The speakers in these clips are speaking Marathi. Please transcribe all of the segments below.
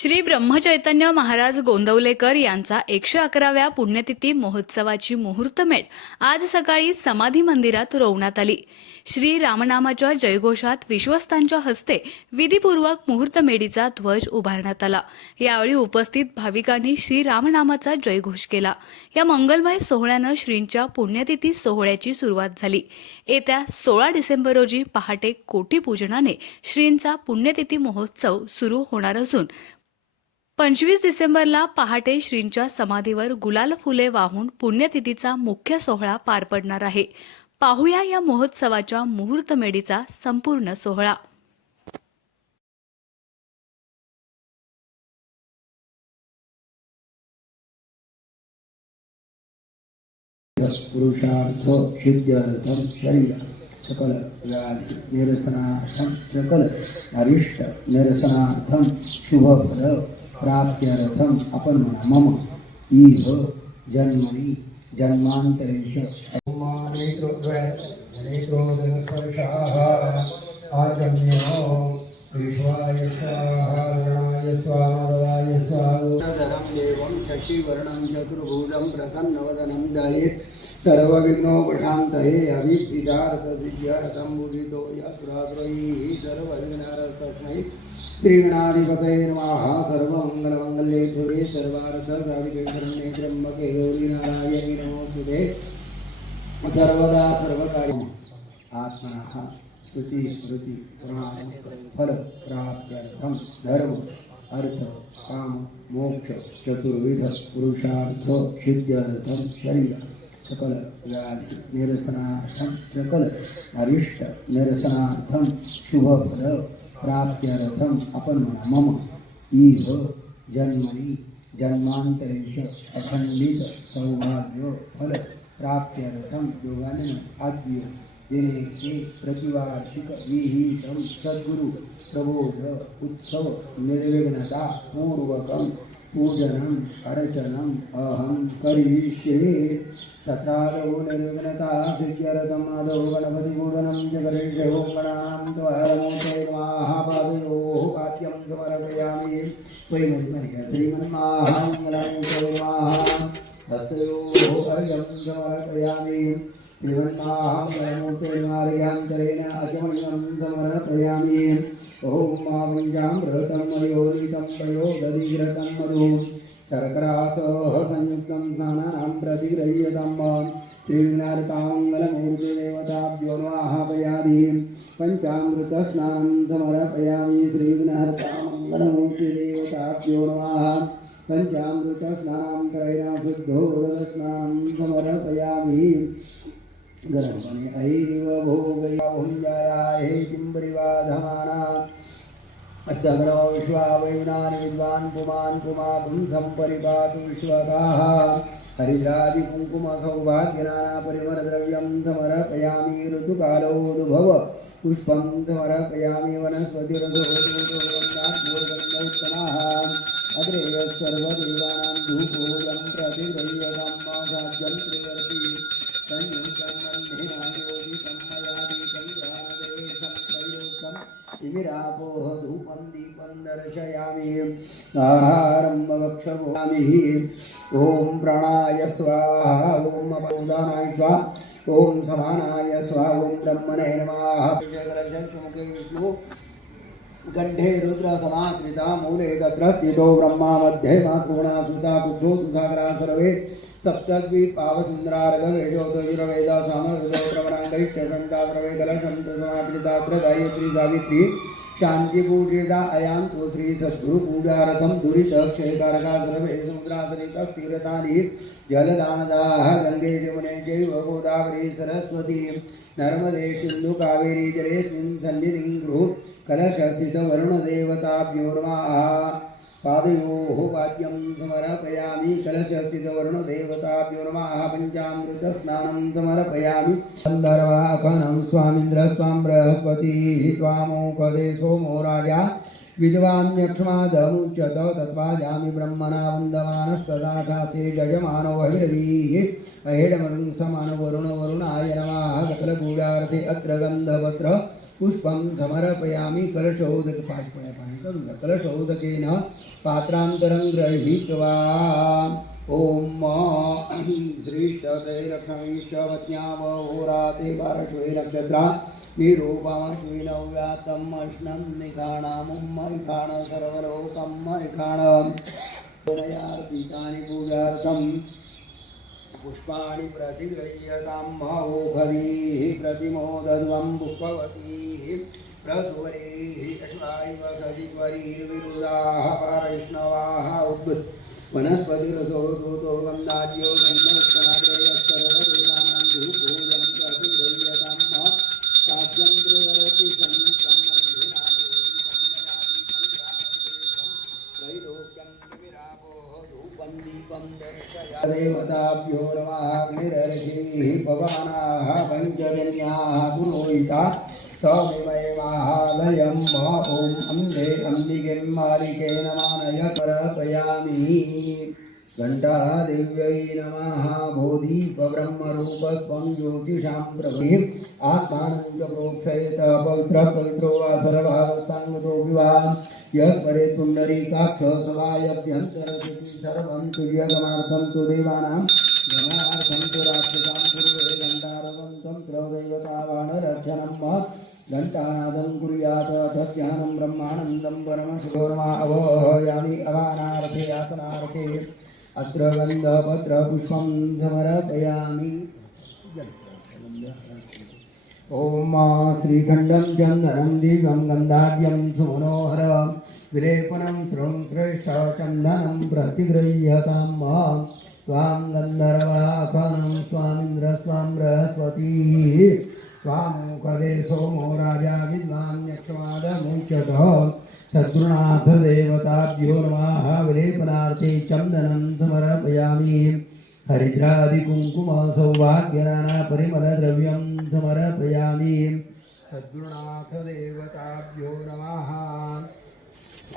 श्री ब्रह्मचैतन्य महाराज गोंदवलेकर यांचा 111व्या पुण्यतिथी महोत्सवाची मुहूर्तमेढ आज सकाळी समाधी मंदिरात रोवण्यात आली। श्री रामनामाच्या जयघोषात विश्वस्तांच्या हस्ते विधिपूर्वक मुहूर्तमेढीचा ध्वज उभारण्यात आला। यावेळी उपस्थित भाविकांनी श्री रामनामाचा जयघोष केला। या मंगलमय सोहळ्यानं श्रींच्या पुण्यतिथी सोहळ्याची सुरुवात झाली। येत्या 16 डिसेंबर रोजी पहाटे कोटी पूजनाने श्रींचा पुण्यतिथी महोत्सव सुरू होणार असून 25 डिसेंबरला पहाटे श्रींच्या समाधीवर गुलाल फुले वाहून पुण्यतिथीचा मुख्य सोहळा पार पडणार आहे। पाहूया या महोत्सवाच्या मुहूर्तमेढीचा संपूर्ण सोहळा। पुरुषार्थ सिद्ध्यर्थम शरीर सकल व्याधि निरसनार्थम सकल अरिष्ट निरसनार्थम शुभफल प्राप्त्यर्थम अपन मम इह जन्मनि जन्मांतरेश नेत्रोदनस्पर्शाः आजन्यो विश्वाय स्वाहा रणाय स्वामाधवाय स्वाहा देवं शशिवर्णं चतुर्भुजं प्रसन्नवदनं ध्यायेत् सर्वविघ्नोपशान्तये अभिसिद्धार्थसिद्ध्यर्थं बुधितो यत्रात्रयैः सर्वविघ्नहरस्तस्मै श्रीगणाधिपतये नमः। सर्वमङ्गलमङ्गल्ये शिवे सर्वार्थसाधिके शरण्ये त्र्यम्बके गौरी नारायणी नमोस्तुते। सर्वदा सर्वकार्यम् आत्मनः स्तुति स्मृति पुराण फल प्राप्त्यर्थं धर्म अर्थ काम मोक्ष चतुर्विध पुरुषार्थ सिद्ध्यर्थं शरीर सकल व्याधि निरसनार्थं सकल अरिष्ट निरसनार्थं शुभफल प्राप्त्यर्थं अपन मम इह जन्मनि जन्मांतरेश अखंडित सौभाग्य फल प्राप्त्यर्थं योगाने आद्य दिने से प्रतिवार्षिक विहितं सद्गुरु प्रबोध उत्सव निर्विघ्नता पूर्वकं पूजनम् अर्चनम् अहं करिष्ये। सत्रादौ निर्विघ्नता सिद्ध्यर्थम् आदौ गणपतिपूजनं च करिष्ये। ॐ गणानां त्वा नमोते महापादयोः पाद्यं समर्पयामि। वैमन्मर्य श्रीमन्महामङ्गलं हस्तयोः अर्घ्यं समर्पयामि। श्रीमन्महामङ्गलमूर्ते मार्गान्तरेण अचमनीयं समर्पयामि। ॐ मामञ्जामृतं मयोदितं पयोदधिघृतं मधु शर्करासह संयुक्तं स्नानानां प्रतिगृह्यतं श्रीविघ्नार्तामङ्गलमूर्ते देवताभ्यो नमाह्वयामि। पञ्चामृतस्नानं समर्पयामि। श्रीविघ्नार्तामङ्गलमूर्ते देवताभ्यो नमः। पञ्चामृतस्नानं करेण शुद्धोदकस्नानं समर्पयामि। गर्भणे ऐव भोगयाहुञ्जायाः किम्बरिवाधमाना सगरो विश्वावयुनानि विद्वान् पुमान् पुमापुं सम्परिपातु विश्वताः। हरिद्रादिकुङ्कुमसौभाग्यनानापरिमलद्रव्यं समर्पयामि। ऋतुकालोद्भव पुष्पं समर्पयामि। वनस्पतिरसोत्तमाः अग्रे सर्वदेवानां धूपोऽयं प्रतिगृह्यतां साध्यं त्रिवर्ति विरापोह धूपं दीपं दर्शयामि। आहारं वक्षभोगामि। ॐ प्राणाय स्वाहा। ॐ अपादानाय स्वाहा। ॐ समानाय स्वाहा। ॐ ब्रह्मणे नमः। मुखे विष्णु कंठे रुद्र समाश्रिता मूले तत्र स्थितो ब्रह्मा मध्ये मातृगुणा सुता पुत्रो तुषाकरा सर्वे सप्तद्वीपावसुंदरारगवेदोतजुर्वेद सामवेदो प्रवणाङ्गैश्चण्डाद्रवेदलशं समाप्रितात्र गायत्री सावित्री शान्तिपूजिता अयान्तो श्री सद्गुरुपूजारथं दुरितक्षयकारका सर्वे समुद्रासरितस्थिरतानि जलदानदाः गङ्गे यमुने चैव गोदावरी सरस्वती नर्मदे सिन्धु कावेरी जलेऽस्मिन् सन्निधिं कुरु। कलशस्थितवरुणदेवताभ्यो नमः। पादयोः पाद्यं समर्पयामि। कलशस्थितवरुणदेवताभ्यो नमः। पञ्चामृतस्नानं समर्पयामि। गन्धर्वाखनं स्वामिन्द्रस्त्वां बृहस्पतिः त्वामोकदे सोमो राजा विद्वान्यक्ष्मादमुच्यत तत्त्वाजामि ब्रह्मणा वन्दमानस्तदा ते यजमानो अहिरवीः अहिरमरुं समानो वरुणाय नमः। सकलगूढार्थे अत्र गन्धपत्र पुष्पं समर्पयामि कलशोदक पाणी करून घ्या. कलशोदकेन पात्रांतरं गृहीत्वा ओम श्रीष्टते लक्ष्मीश्च वत्न्याव होराते बारश्वे नक्षत्रा निरूपमश्वी नव्यातम् अश्नं निखाणामुम्मैखाण सर्वलोकम्मैखाण पूजयार्पितानि पूजार्थं पुष्पाणि प्रतिगृह्यतां महोखलीः प्रतिमोदध्वं पुष्पवतीः प्रसुवरीः अश्वाइव सजित्वरीर्विरुदाः परैष्णवाः उद्भुत वनस्पतिरसो दूतो गन्धाद्यो गन्धोत्तमादेयस्तरवदेवानां धूपोऽयं प्रतिगृह्यतां साध्यं त्रिवरति देवताभ्यो नमः. अग्निरर्घैः पवनाः पञ्चजन्याः पुरोहिता तमेवैवाहालयं ॐ अम्बे अम्बिके मालिके नमानय समर्पयामि. घण्टादेव्यै नमः. बोधीपब्रह्मरूपस्त्वं ज्योतिषां प्रभुः आत्मानं च प्रोक्षयेत पवित्रः पवित्रो वा सर्वभावस्थाङ्गतो विवाह यः परे पुण्डरीकाक्ष सभायभ्यन्तरशुचि सर्वं तुर्यगमार्थं तु देवानां गमनार्थं तु राक्षसां पूर्वे घण्टारवन्तं प्रदेवतावाणरक्षणं घण्टानादं कुर्यात् तज्ज्ञानं ब्रह्मानन्दं परमशुभोर्मावहयामि. अवानार्थे यातनार्थे अत्र गन्धपत्रपुष्पं समर्पयामि. ओम श्रीखंडं चंदनं दिव्यं गन्धाढ्यं सुमनोहर विलेपनं श्रेष्ठ चन्दनं प्रतिगृह्यतां स्वां गन्धर्वाखनं स्वामिन्द्र स्वां बृहस्पतिः स्वामुखदे सोमो राजा विद्वान् यक्षमादमुच्यतः. सद्गुरुनाथ देवताभ्यो नमः. विलेपनार्थे चन्दनं समर्पयामि. हरिद्रादिकुङ्कुम सौभाग्यनाना परिमलद्रव्यं समर्पयामि. सद्गुरुनाथ देवताभ्यो नमः.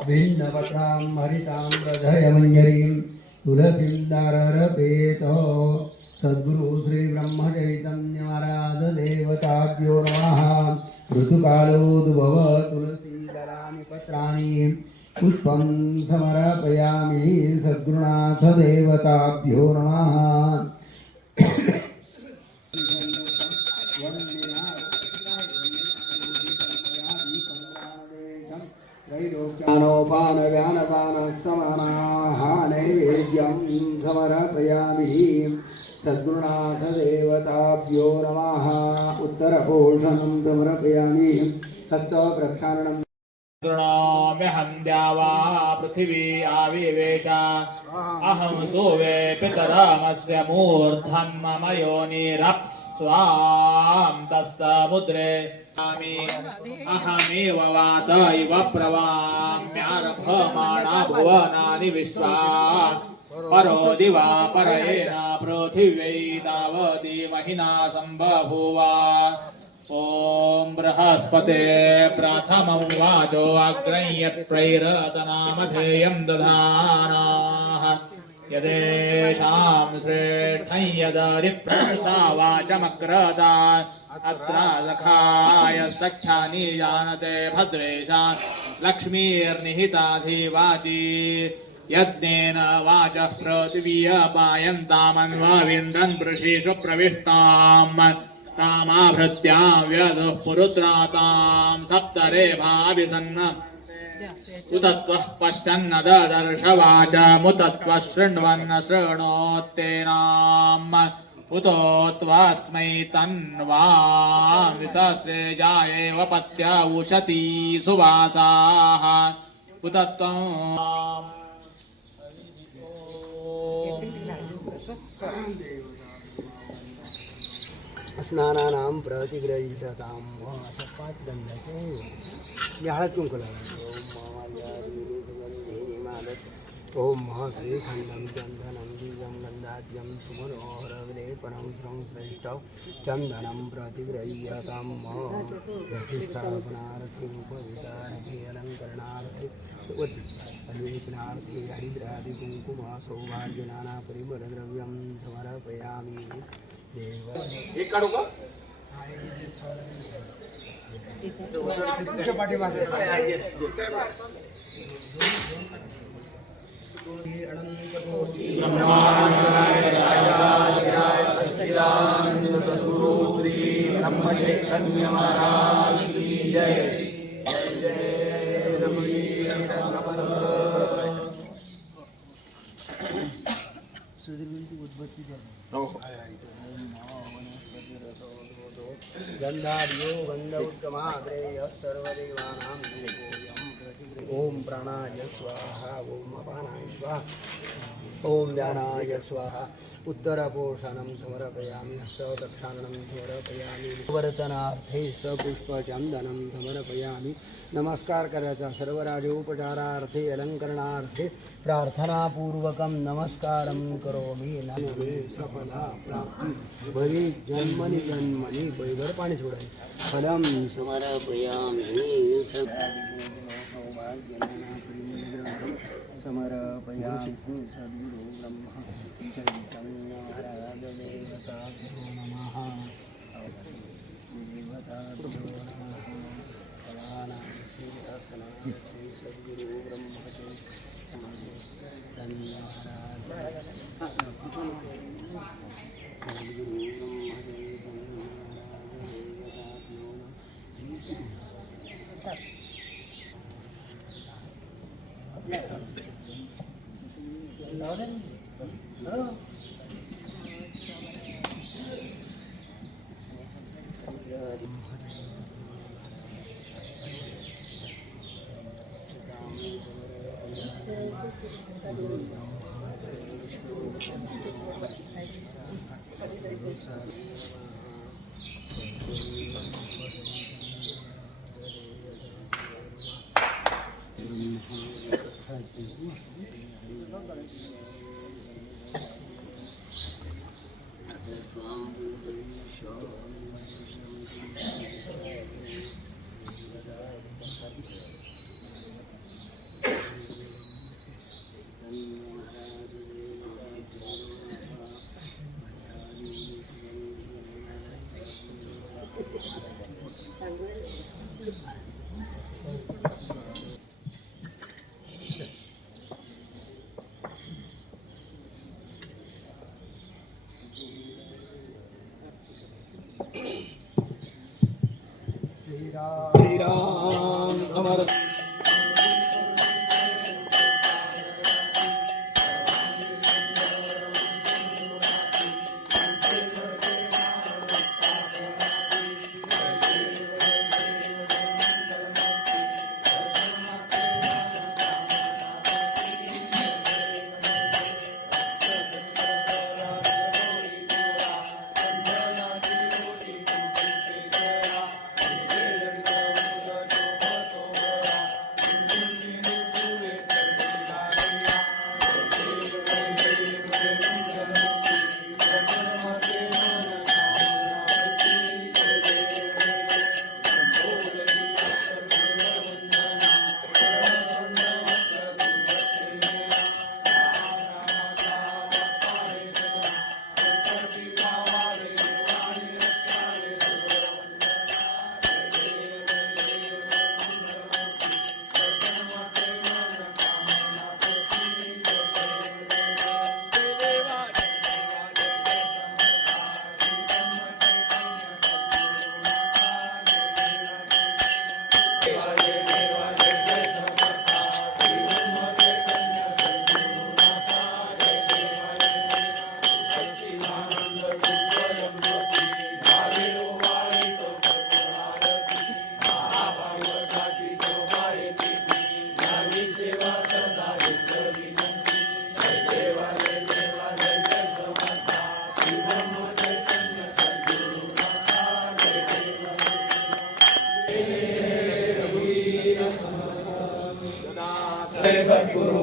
भिन्नपत्रां हरितां हृदयमञ्जरीं तुलसीन्दाररपेत. सद्गुरु श्री ब्रह्म चैतन्य महाराज देवताभ्यो नमः. ऋतुकालोद्भव तुलसीदलानि पत्राणि पुष्पं समर्पयामि. सद्गुरुनाथ देवताभ्यो नमः. त्रैलोक्यानोपान व्यानदानः समानाः नैवेद्यं समर्पयामि. सद्गुरुनाथ देवताभ्यो नमः. उत्तरपोषणं समर्पयामि. हस्तप्रक्षालनं द्रोणाम्यहं द्यावा पृथिवी आविवेश अहं सोवे पितरमस्य मूर्धं मम योनिरप्स्वां तस्समुद्रे अहमेव वात इव प्रवाम्यारभमाणा भुवनानि विश्वा परो दिवा परयेन पृथिव्यै तावती महिना सम्बभूव. ॐ बृहस्पते प्रथमं वाचो अग्रय्यत्रैरतनामधेयं दधानाः यदेषां श्रेष्ठं यदरिप्रसा वाचमग्रता अत्र सखाय सख्यानि जानते भद्रेशा लक्ष्मीर्निहिताधिवाची यज्ञेन वाचः पृथिवीयपायन्तामन्वविन्दन् वृषीषु प्रविष्टाम् तामाभृत्यां व्यधुः पुरुत्रातां सप्तरेभाभिसन्न उतत्वः पश्यन्न ददर्श वाचमुतत्वः शृण्वन्न शृणोत्येनाम् उतोत्वस्मै तन्वां विसस्रे जायेव पत्य उशती सुवासाः उतत्वम् स्नानानां प्रतिगृहीततां अशा 5 गंधाचे मी हळद कुंकू ओम श्रीखंडं चन्दनं दिव्यं गन्धाढ्यं सुमनोहर विलेपनं श्रेष्ठ चन्दनं प्रतिगृह्यतां प्रतिष्ठापनार्थे उपवितार्थे अलङ्करणार्थे विलेपनार्थे हरिद्रादिकुङ्कुम सौभाग्यनाना परिमलद्रव्यं समर्पयामि. देव एक काढू का गंधार्यो गंध उद्गमाग्रेय सर्वदेवानां देवोऽयं ओम प्राणाय स्वाहा ओम अपानाय स्वाहा ओम ध्यानाय स्वाहा उत्तरपोषणं समर्पयामि हस्तदक्षाणं समर्पयामि वर्तनार्थे सपुष्पचंदनं समर्पयामि नमस्कार करायचा सर्व राजोपचारार्थे अलंकरणार्थे प्रार्थनापूर्वकं नमस्कारं करोमि नमे सफला प्राप्ति भवी जन्मनि जन्मनि बैगर पाणी सोडायचं फलं समर्पयामि समर्पयामि सद्गुरु ब्रह्मा चैतन्य देवताभ्यो नमः देवताभ्यो नमः फलानां सिंहासनानि सद्गुरु ब्रह्मा चैतन्य श्रीराम अमर सद्गुरु